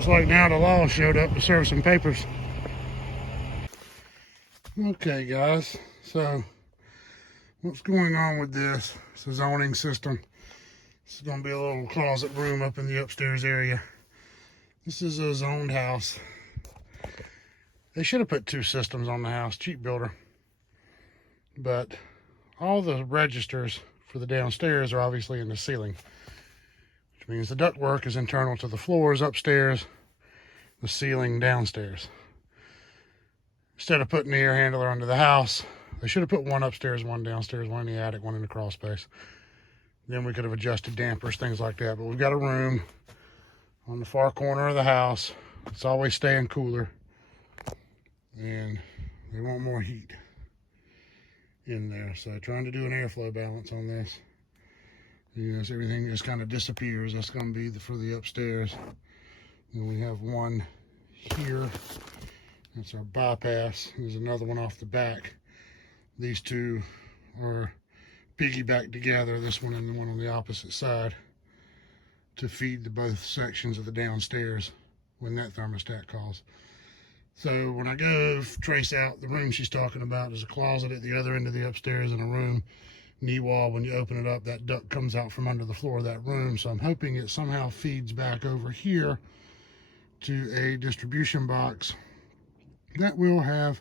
Looks like now the law showed up to serve some papers. Okay guys, so what's going on with this? It's a zoning system. It's going to be a little closet room up in the upstairs area. This is a zoned house. They should have put 2 systems on the house, cheap builder. But all the registers for the downstairs are obviously in the ceiling, which means the ductwork is internal to the floors upstairs, the ceiling downstairs. Instead of putting the air handler under the house, they should have put one upstairs, one downstairs, one in the attic, one in the crawl space. Then we could have adjusted dampers, things like that. But we've got a room on the far corner of the house. It's always staying cooler. And they want more heat in there. So trying to do an airflow balance on this. You know, so everything just kind of disappears. That's going to be for the upstairs. And we have one here. That's our bypass. There's another one off the back. These two are piggybacked together, this one and the one on the opposite side, to feed the both sections of the downstairs when that thermostat calls. So when I go trace out the room she's talking about, there's a closet at the other end of the upstairs and a room. Knee wall, when you open it up, that duct comes out from under the floor of that room. So I'm hoping it somehow feeds back over here to a distribution box that will have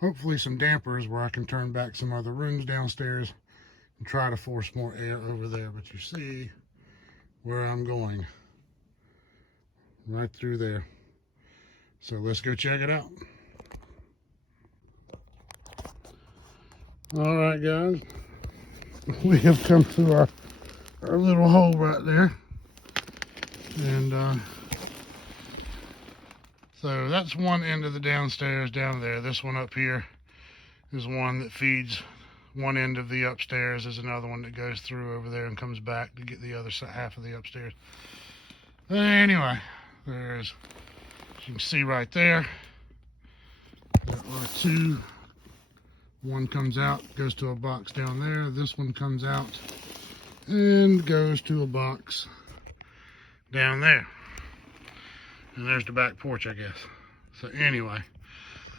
hopefully some dampers where I can turn back some other rooms downstairs and try to force more air over there. But you see where I'm going, right through there. So let's go check it out. All right guys, we have come to our little hole right there. And so that's one end of the downstairs down there. This one up here is one that feeds one end of the upstairs. There's another one that goes through over there and comes back to get the other half of the upstairs. Anyway, there's, as you can see right there, there are 2. One comes out, goes to a box down there. This one comes out and goes to a box down there. And there's the back porch, I guess. So anyway,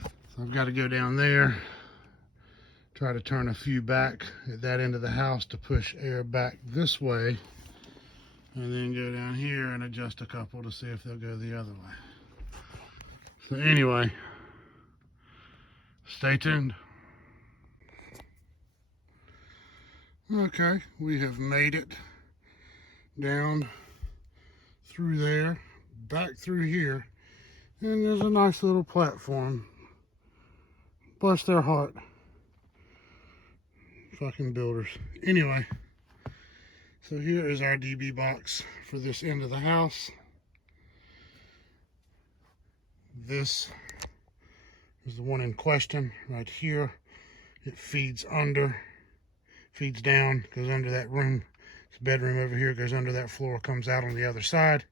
so I've got to go down there, try to turn a few back at that end of the house to push air back this way, and then go down here and adjust a couple to see if they'll go the other way. So anyway, stay tuned. Okay, we have made it down through there, back through here, and there's a nice little platform. Bless their heart. Fucking builders. Anyway, so here is our DB box for this end of the house. This is the one in question right here. It feeds under, feeds down, goes under that room. It's a bedroom over here, goes under that floor, comes out on the other side,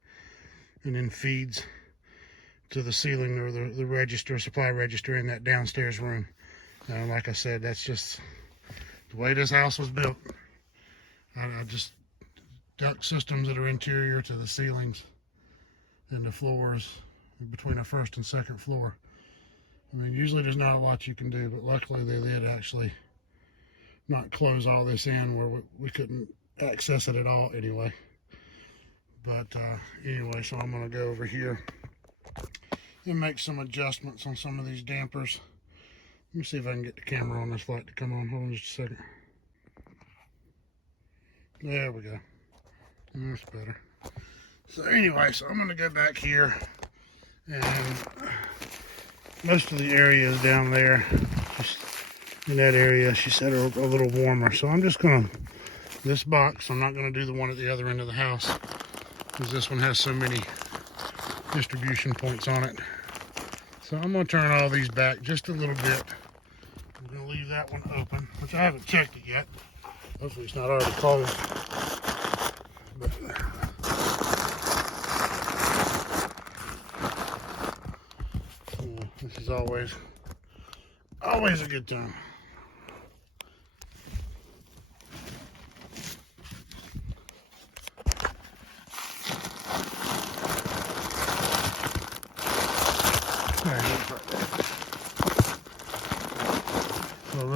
and then feeds to the ceiling or the register, supply register in that downstairs room. Like I said, that's just the way this house was built. I just duct systems that are interior to the ceilings and the floors between the first and second floor. I mean, usually there's not a lot you can do, but luckily they did actually not close all this in where we couldn't access it at all anyway. But anyway, so I'm going to go over here and make some adjustments on some of these dampers. Let me see if I can get the camera on this light to come on. Hold on just a second. There we go. That's better. So anyway, so I'm going to go back here, and most of the areas down there, just in that area, she said, are a little warmer. So I'm just going to, this box, I'm not going to do the one at the other end of the house, because this one has so many distribution points on it. So I'm going to turn all these back just a little bit. I'm going to leave that one open, which I haven't checked it yet. Hopefully it's not already closed. But this is always a good time.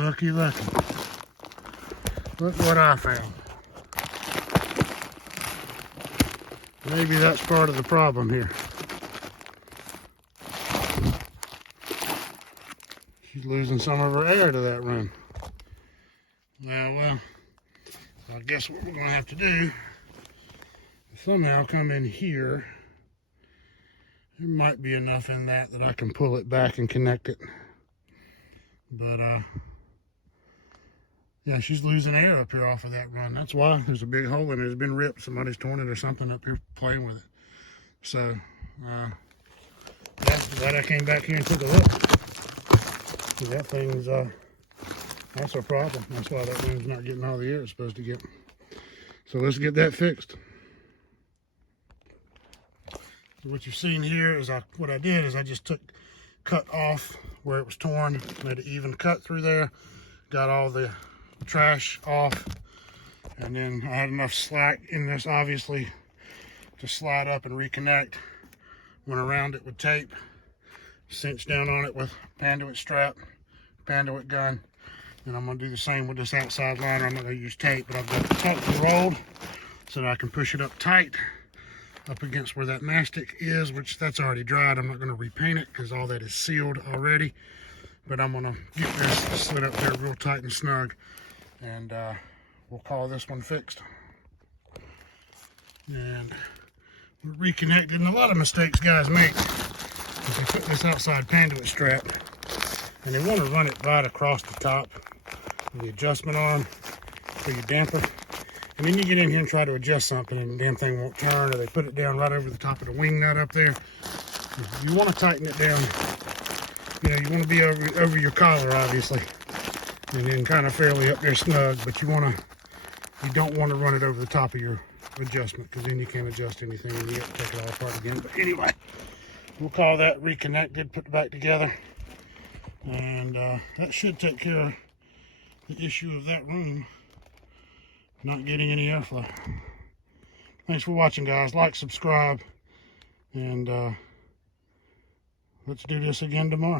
Looky, looky. Look what I found. Maybe that's part of the problem here. She's losing some of her air to that room. Well, I guess what we're going to have to do is somehow come in here. There might be enough in that I can pull it back and connect it. But, yeah, she's losing air up here off of that run. That's why there's a big hole in it. It's been ripped. Somebody's torn it or something up here playing with it. So, yeah, glad I came back here and took a look. That thing's, that's a problem. That's why that room's not getting all the air it's supposed to get. So let's get that fixed. So what you've seen here is what I did is I just cut off where it was torn, made an even cut through there, got all the trash off, and then I had enough slack in this obviously to slide up and reconnect. Went around it with tape, cinched down on it with panduit strap, panduit gun. And I'm going to do the same with this outside liner. I'm not going to use tape, but I've got it tucked and rolled so that I can push it up tight up against where that mastic is, which that's already dried. I'm not going to repaint it because all that is sealed already. But I'm going to get this slid up there real tight and snug, and we'll call this one fixed. And we're reconnected. And a lot of mistakes guys make is they put this outside panduit strap and they want to run it right across the top with the adjustment arm for your damper. And then you get in here and try to adjust something and the damn thing won't turn, or they put it down right over the top of the wing nut up there. You want to tighten it down. You know, you want to be over your collar, obviously, and then kind of fairly up there snug, but you don't want to run it over the top of your adjustment, because then you can't adjust anything and you have to take it all apart again. But anyway, we'll call that reconnected, put it back together, and that should take care of the issue of that room not getting any airflow. Thanks for watching, guys. Like, subscribe, and let's do this again tomorrow.